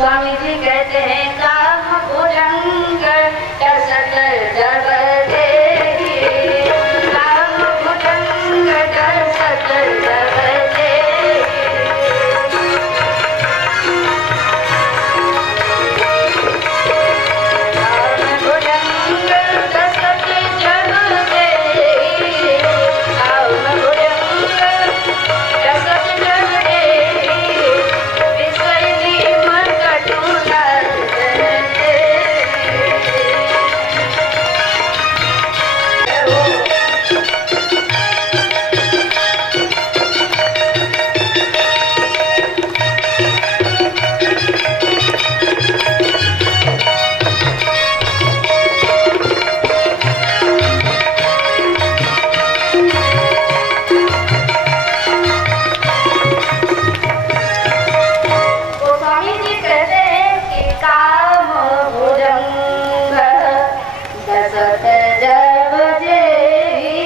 गोस्वामी जी कहते हैं काम भुजंग टसट जब देहि, काम भुजंग टसट जब देहि। काम भुजंग टसट जब देहि, काम भुजंग टसट जब देहि। विषय नीम कटु गोस्वामी जी कहते हैं कि काम भुजंग टसट जब देहि,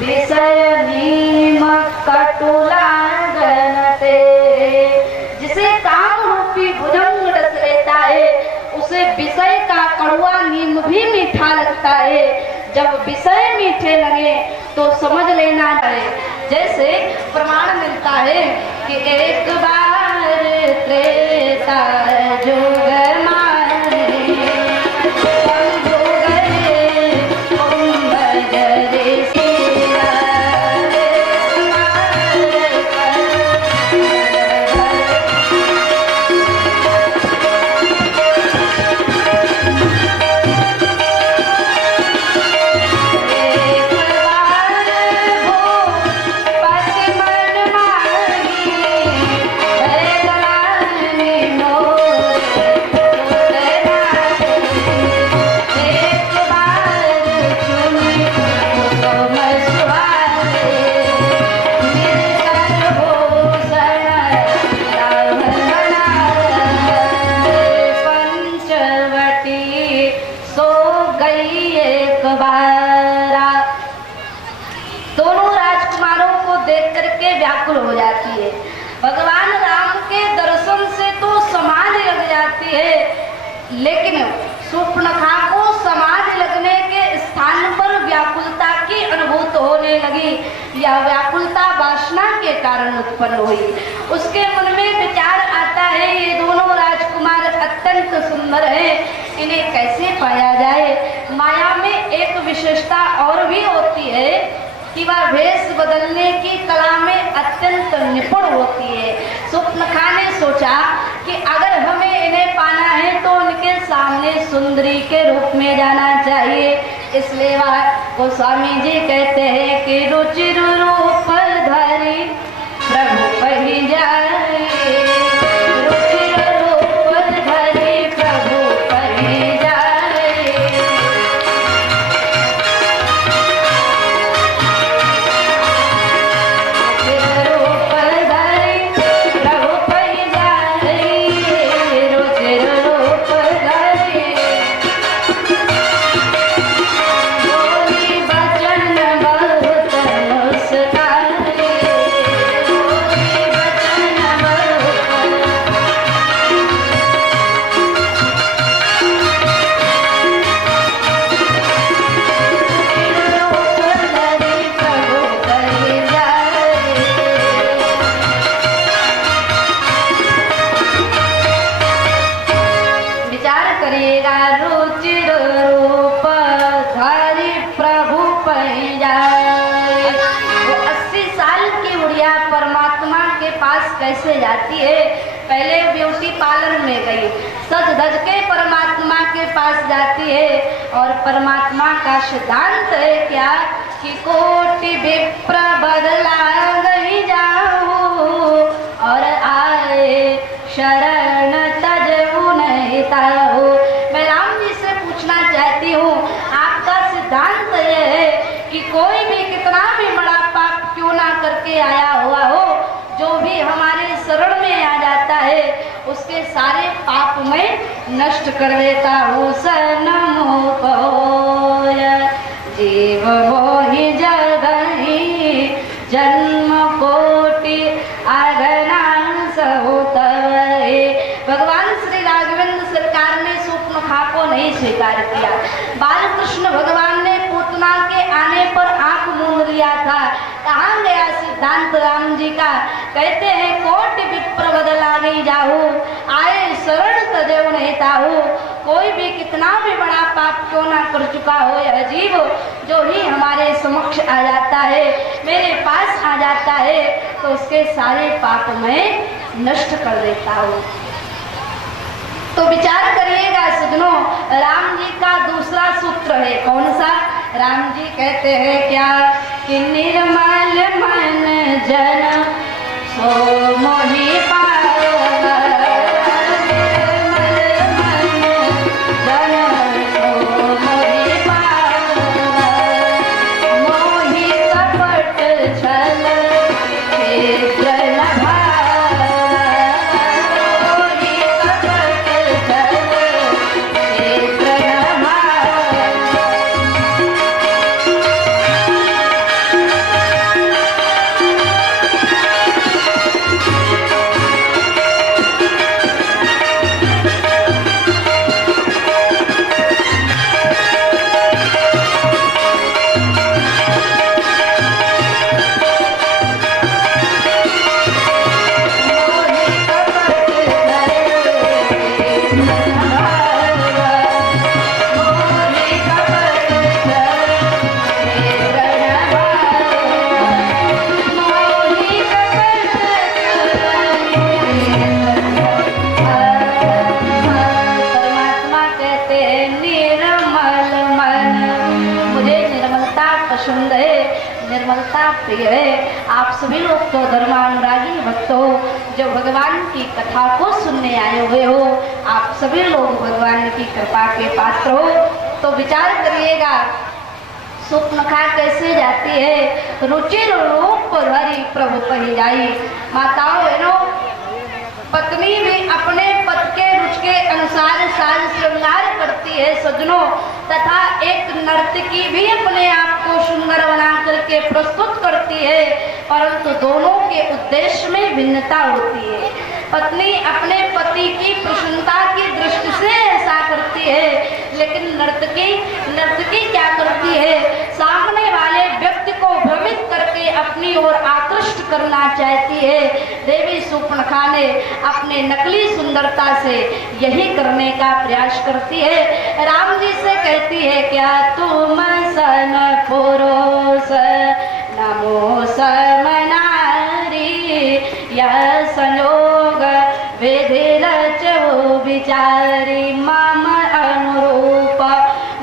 विषय नीम कटु लागनते। जिसे काम रूपी भुजंग डस लेता है उसे विषय का कड़वा नीम भी मीठा लगता है। जब विषय मीठे लगे तो समझ लेना है। जैसे प्रमाण मिलता है कि एक बार त्रेता जुग मारे, बंधु गए कुंभ जरे सिया रे मारे एक बार हो पति मन माही, भरे दलानी मोरे टूटे नाते। एक बार चुनी तो मसवारे, निर्कर भूषण राम बनाए। पंचवटी सो गई एक बारा। दोनों राजकुमारों को देख करके व्याकुल हो जाती है। भगवान राम के दर्शन से तो समाधि लग जाती है, लेकिन शूर्पणखा को समाधि लगने के स्थान पर व्याकुलता की अनुभूत होने लगी। यह व्याकुलता वासना के कारण उत्पन्न हुई। उसके मन में विचार आता है ये दोनों राजकुमार अत्यंत सुंदर हैं, इन्हें कैसे पाया जाए। माया में एक विशेषता और भी होती है कि वह भेष बदलने की कला में अत्यंत निपुण होती है। शूर्पणखा ने सोचा कि अगर हमें इन्हें पाना है तो उनके सामने सुंदरी के रूप में जाना चाहिए। इसलिए वह गोस्वामी जी कहते हैं कि रुचिर रूप धरी प्रभु पहि जाए, रुचिर रूप धरी प्रभु पहि जाए। रूप धरी प्रभु पहि जाए, रुचिर रूप धरी। बोली बचन बहुत मुस्काए, बोली बचन बहुत। रूप धरी प्रभु पहि जाए। विचार करिएगा, रुचिर रूप धरि प्रभु पहि जाए। वो 80 साल की बुढ़िया परमात्मा के पास कैसे जाती है? पहले ब्यूटी पार्लर में गई, सज धज के परमात्मा के पास जाती है। और परमात्मा का सिद्धांत है क्या कि कोटि विप्र बदला नहीं जाऊं और आए शरण तजऊ नहीं ताऊ। मैं राम जी से पूछना चाहती हूँ, आपका सिद्धांत ये है कि कोई भी कितना भी बड़ा पाप क्यों ना करके आया हुआ हो, जो भी हमारे शरण में आ जाता है उसके सारे पाप मैं नष्ट कर देता हूँ। सनम होय जीव मोहि जगहि, जन्म कोटि आगना सहो तवै। भगवान दिया था। कहाँ गया सिद्धांत राम जी का? कहते हैं कोटि विप्र बदला गई जाहू, आए शरण सदैव नहीं ताहू। कोई भी कितना भी बड़ा पाप क्यों ना कर चुका हो, यह जीव जो ही हमारे समक्ष आ जाता है, मेरे पास आ जाता है, तो उसके सारे पाप मैं नष्ट कर देता हूँ। तो विचार करिएगा सज्जनों, राम जी का दूसरा सूत्र है, कौन सा? राम जी कहते हैं क्या कि निर्मल मन जन सो मोहि पावै, निर्मलता प्रिय है। आप सभी लोग तो धर्मानुरागी भक्त हो, जो भगवान की कथा को सुनने आए हुए हो, आप सभी लोग भगवान की कृपा के पात्र हो। तो विचार करिएगा, सुपनखा कैसे जाती है? रुचिर रूप धरि प्रभु कही जाई। माताओं बहनों, पत्नी भी अपने पति के रुचि के अनुसार साज श्रृंगार करती है सज्जनों, तथा एक नर्तकी भी अपने आप को सुंदर बना करके प्रस्तुत करती है, परंतु दोनों के उद्देश्य में भिन्नता होती है। पत्नी अपने पति की प्रसन्नता की दृष्टि से ऐसा करती है, लेकिन नर्तकी क्या करती है? सामने वाले व्यक्ति को भ्रमित करके अपनी ओर आकृष्ट करना चाहती है। देवी सुपर्णखा ने अपने नकली सुंदरता से यही करने का प्रयास करती है। राम जी से कहती है क्या तुम सन पुरुष नमो समनारी, यह संयोग विधि रचो विचारी मम अनुरूप।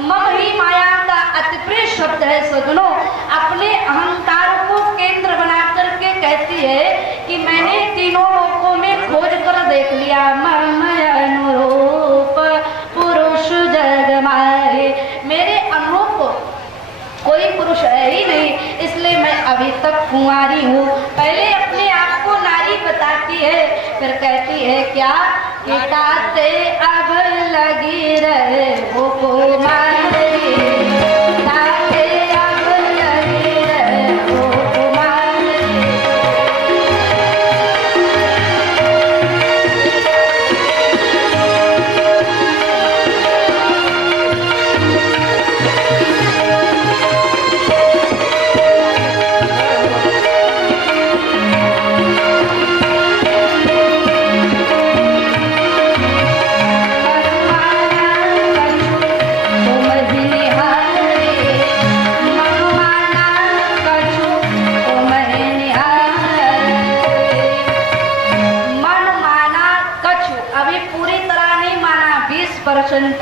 मम ही माया का अति प्रिय शब्द है सज्जनों। अपने अहंकार को केंद्र बना करके कहती है कि मैंने तीनों लोकों में खोज कर देख लिया, मम अनुरूप पुरुष जग मारे। मेरे अनुरूप कोई पुरुष है ही नहीं, इसलिए मैं अभी तक कुंवारी हूँ। पहले अपने आप को नारी बताती है, फिर कहती है क्या कि ताते अब लगी रहे वो कुमारी, ताते अब लगी रहे वो कुमारी।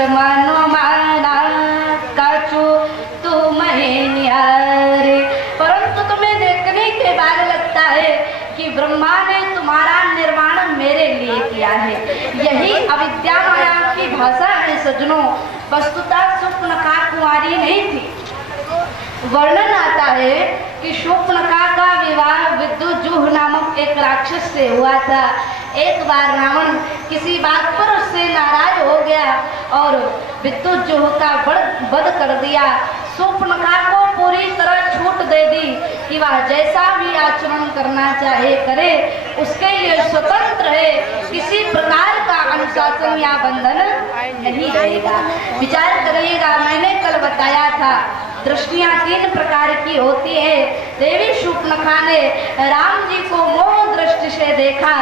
मानो माना कछु तुम निहारे, परंतु तुम्हें देखने के बाद लगता है कि ब्रह्मा ने तुम्हारा निर्माण मेरे लिए किया है। यही अविद्या माया की भाषा है सज्जनों। वस्तुतः सुपर्णखा कुंवारी नहीं थी। वर्णन आता है कि सुपर्णखा का विवाह विद्युज्जुह नामक एक राक्षस से हुआ था। एक बार रावण किसी बात पर उससे नाराज हो गया और विद्युज्जुह का वध कर दिया। सुपर्णखा को पूरी तरह छूट दे दी कि वह जैसा भी आचरण करना चाहे करे, उसके लिए स्वतंत्र है, किसी प्रकार का अनुशासन या बंधन नहीं रहेगा। विचार करिएगा, मैंने कल बताया था दृष्टियां तीन प्रकार की होती है। सीता ने राम जी को मोह दृष्टि से देखा।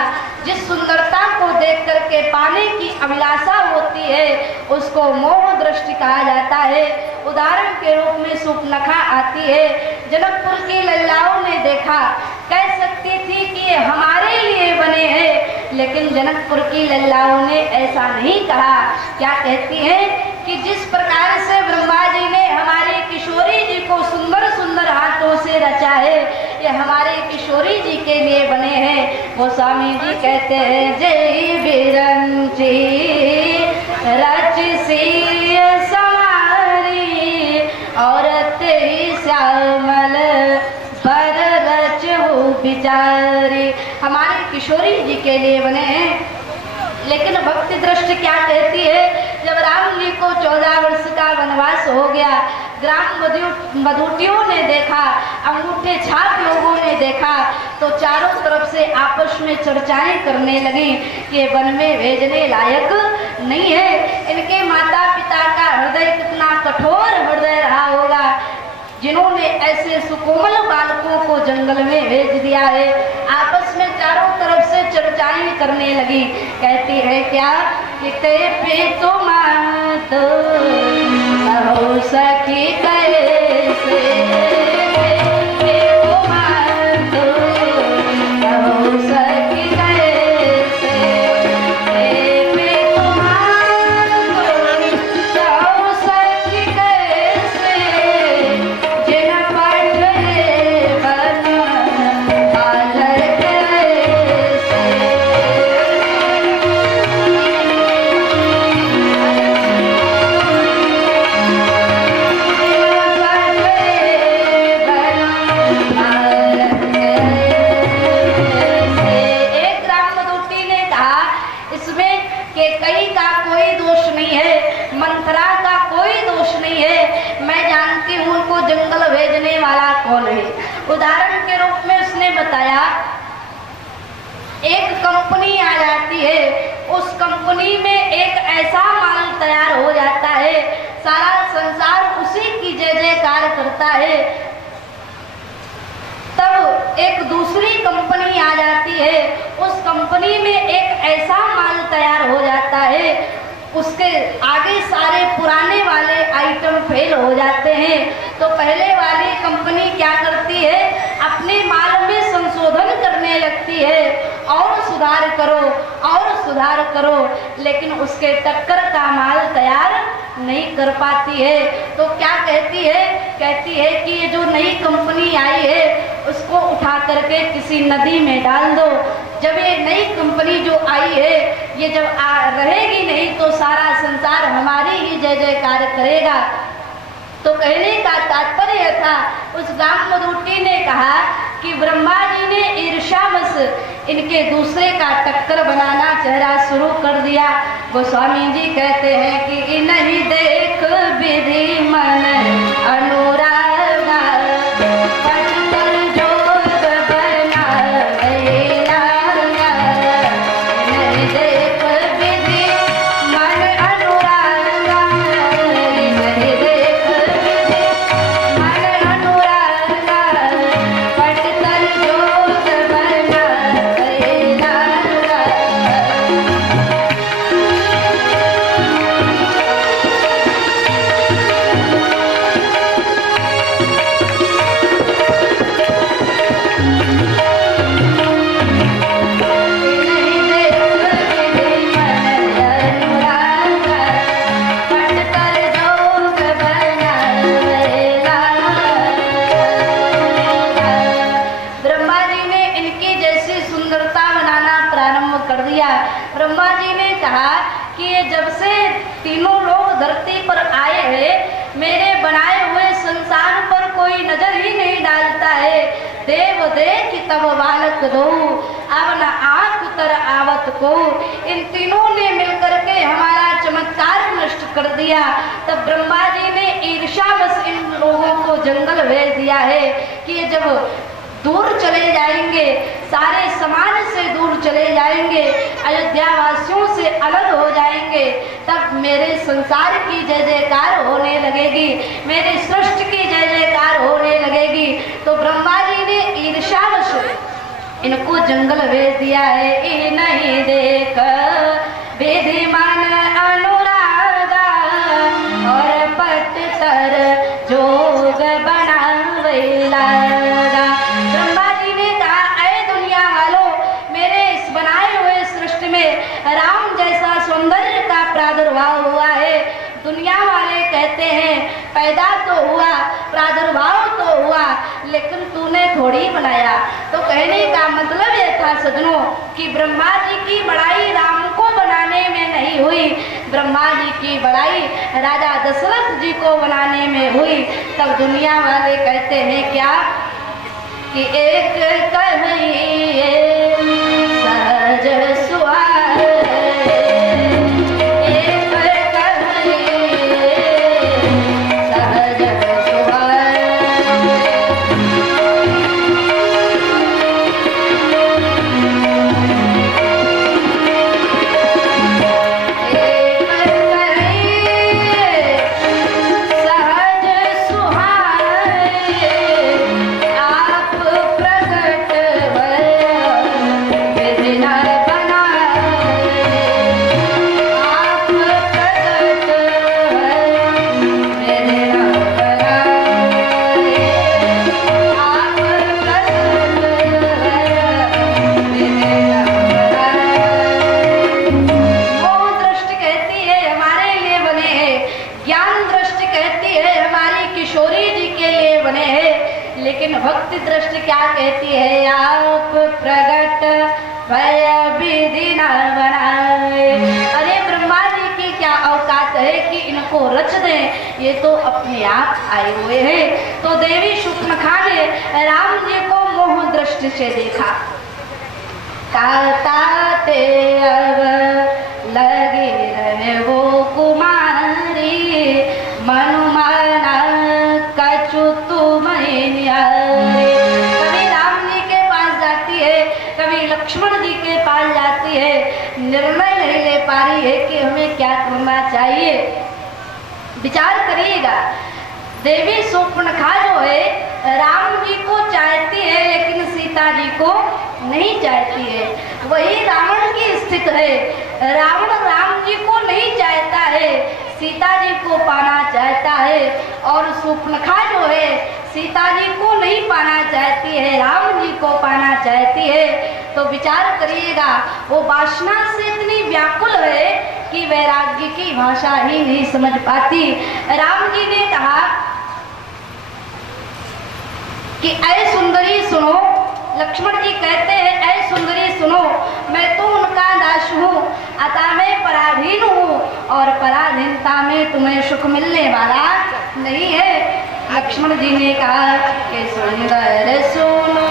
जिस सुंदरता को देख करके पाने की अभिलाषा होती है उसको मोह दृष्टि कहा जाता है। उदाहरण के रूप में सुपनखा आती है। जनकपुर की लल्लाओं ने देखा, कह सकती थी कि ये हमारे लिए बने हैं, लेकिन जनकपुर की लल्लाओं ने ऐसा नहीं कहा। क्या कहती हैं कि जिस प्रकार से ब्रह्मा जी ने हमारे किशोरी जी को सुंदर सुंदर हाथों से रचा है, ये हमारे किशोरी जी के लिए बने हैं। गोस्वामी जी कहते हैं, जय बिरंची रच सी सवारी और तेरी श्यामल पर रच हो बिचारी। हमारे किशोरी जी के लिए बने हैं। लेकिन भक्ति दृष्टि क्या कहती है, जब राम जी को 14 वर्ष का वनवास हो गया, ग्राम मधुटियों ने देखा, अंगूठे छाप लोगों ने देखा, तो चारों तरफ से आपस में चर्चाएं करने लगी कि वन में भेजने लायक नहीं है। इनके माता पिता का हृदय कितना कठोर हृदय रहा होगा जिन्होंने ऐसे सुकोमल बालकों को जंगल में भेज दिया है। आपस में चारों तरफ से चर्चाएं करने लगी। कहती है क्या कि ते पे तो मात हो सखी कैसे, पे तो मात हो सखी कैसे, पे तो मात हो सखी कैसे, उदाहरण के रूप में उसने बताया, एक कंपनी आ जाती है, उस कंपनी में एक ऐसा माल तैयार हो जाता है, सारा संसार उसी की जय जयकार करता है। तब एक दूसरी कंपनी आ जाती है, उस कंपनी में एक ऐसा माल तैयार हो जाता है, उसके आगे सारे पुराने वाले आइटम फेल हो जाते हैं। तो पहले वाली कंपनी क्या करती है, अपने माल में संशोधन करने लगती है, और सुधार करो और सुधार करो, लेकिन उसके टक्कर का माल तैयार नहीं कर पाती है। तो क्या कहती है, कहती है कि ये जो नई कंपनी आई है उसको उठा करके किसी नदी में डाल दो। जब ये नई कंपनी जो आई है ये जब रहेगी नहीं तो सारा संसार हमारी ही जय जयकार करेगा। तो कहने का तात्पर्य था, उस गांव मधुटी ने कहा कि ब्रह्मा जी ने ईर्ष्यावश इनके दूसरे का टक्कर बनाना चेहरा शुरू कर दिया। गोस्वामी जी कहते हैं कि नहीं देख विधि मन अनुराग ब्रह्मा जी ने कहा कि ये जब से तीनों लोग धरती पर आए हैं, मेरे बनाए हुए संसार पर कोई नजर ही नहीं डालता है। देव देख तब बालक दो, अब न आंख उतर आवत को। इन तीनों ने मिलकर के हमारा चमत्कार नष्ट कर दिया। तब ब्रह्मा जी ने ईर्ष्यावश इन लोगों को जंगल भेज दिया है कि ये जब दूर चले जाएंगे, सारे समाज से दूर चले जाएंगे, अयोध्या वासियों से अलग हो जाएंगे, तब मेरे संसार की जय जयकार होने लगेगी, मेरे सृष्टि की जय जयकार होने लगेगी। तो ब्रह्मा जी ने ईर्ष्या इनको जंगल भेज दिया है। ये नहीं देख विधि मन अनुरागा और पट तर जोग बनावे लागा। ब्रह्मा जी ने कहा, अरे दुनिया वालों, मेरे इस बनाए हुए सृष्टि में राम जैसा सौंदर्य का प्रादुर्भाव हुआ है। दुनिया वाले कहते हैं पैदा तो हुआ, प्रादुर्भाव तो हुआ, लेकिन तूने थोड़ी बनाया। तो कहने का मतलब ये था सजनों कि ब्रह्मा जी की बड़ाई राम को बनाने में नहीं हुई, ब्रह्मा जी की बड़ाई राजा दशरथ जी को बनाने में हुई। तब दुनिया वाले कहते हैं क्या कि एक कहिए सहज सुहाए, एक कहिए सहज सुहाए। लेकिन भक्ति दृष्टि क्या कहती है, आप प्रगट भय विधि न बनाए। अरे ब्रह्मा जी की क्या औकात है कि इनको रच दें, ये तो अपने आप आए हुए हैं। तो देवी शूर्पणखा ने राम जी को मोह दृष्टि से देखा। ताते अब लगे रहे वो कुमारी, मनुमाना कछु तुम कभी राम जी के पास जाती है, कभी लक्ष्मण जी के पास जाती है, निर्णय नहीं ले पा रही है कि हमें क्या करना चाहिए। विचार करिएगा, देवी शूर्पणखा जो है राम जी को चाहती है लेकिन सीता जी को नहीं चाहती है। वही रावण की स्थिति है, रावण राम जी को नहीं चाहता है, सीता जी को पाना चाहता है। और शूर्पणखा जो है सीता जी को नहीं पाना चाहती है, राम जी को पाना चाहती है। तो विचार करिएगा, वो वासना से इतनी व्याकुल है कि वैराग्य की भाषा ही नहीं समझ पाती। राम जी ने कहा कि ऐ सुंदरी सुनो, लक्ष्मण जी कहते हैं ऐ सुंदरी सुनो, मैं तो उनका दास हूँ, अतः मैं पराधीन हूँ और पराधीनता में तुम्हें सुख मिलने वाला नहीं है। लक्ष्मण जी ने कहा कि सुंदर सुनो,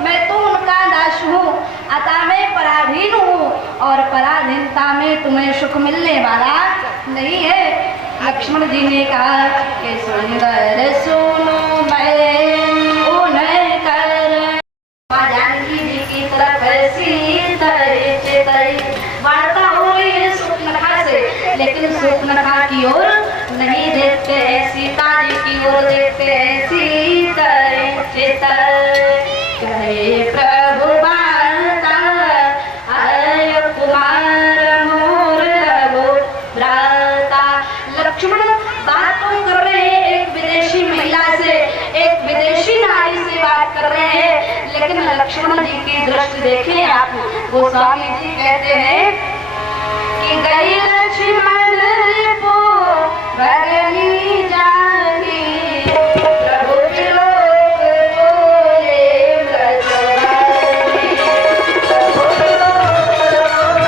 मैं तो उनका दास हूँ, अतः मैं पराधीन हूँ और पराधीनता में तुम्हें सुख मिलने वाला नहीं है। लक्ष्मण जी ने कहा कि सुंदर सुनो, मैं उन्हें कर जानकी जी की तरफ वार्ता हो रही है शूर्पणखा से, लेकिन शूर्पणखा की ओर नहीं देखते हैं, सीता जी की ओर देखते हैं। सीता कहे प्रभु वार्ता, आय कुमार मोर लगो भ्राता। लक्ष्मण बात तो कर रहे हैं एक विदेशी महिला से, एक विदेशी नारी से बात कर रहे हैं, लेकिन लक्ष्मण जी की दृष्टि देखें आप। गोस्वामी जी कहते हैं कि गई लक्ष्मण को भगनी जानी, प्रभु विलोक बोले ब्रजवानी, प्रभु विलोक बोले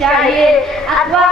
चाहिए अथवा